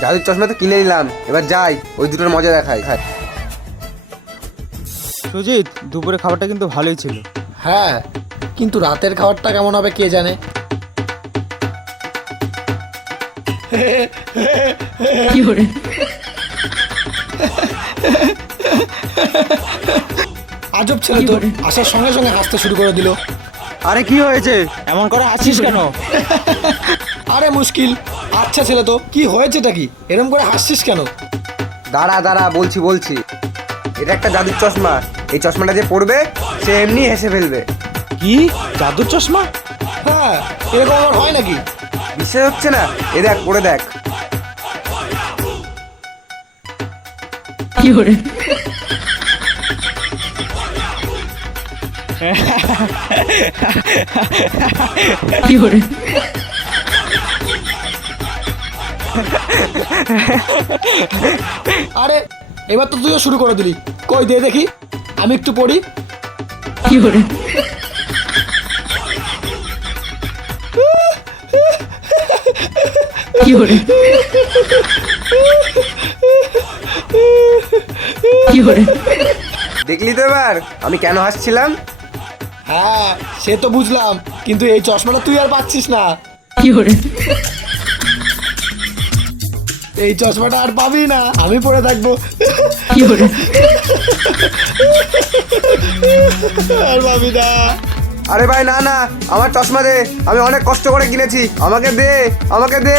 জাদুর চশমা তো কিনে নিলাম, এবার যাই ওই দুটোর মজা দেখাই। সুজিত, দুপুরে খাবারটা কিন্তু ভালোই ছিল। হ্যাঁ, কিন্তু রাতের খাবারটা কেমন হবে কে জানে। আজব ছেলে তো, আসার সঙ্গে সঙ্গে হাসতে শুরু করে দিল। আরে কি হয়েছে, এমন করে হাসছিস কেন? আরে মুশকিল, আচ্ছা ছেলে তো, কি হয়েছেটা কি, এরম করে হাসছিস কেন? দাঁড়া দাঁড়া, বলছি। এটা একটা জাদুর চশমা, এই চশমাটা যে পড়বে সে এমনি হেসে ফেলবে। কি জাদুর চশমা? হ্যাঁ, এরকম আবার হয় নাকি? বিশ্বাস হচ্ছে না? এ দেখ, পড়ে দেখ। আরে এবার তো তুইও শুরু করে দিলি, কই দে দেখি, আমি একটু পড়ি। দেখলি তো এবার আমি কেন হাসছিলাম? হ্যাঁ সে তো বুঝলাম, কিন্তু এই চশমাটা তুই আর পাচ্ছিস না। এই চশমাটা আর পাবি না, আমি পরে থাকবো। আর পাবি না। আরে ভাই না না, আমার চশমা দে, আমি অনেক কষ্ট করে কিনেছি, আমাকে দে।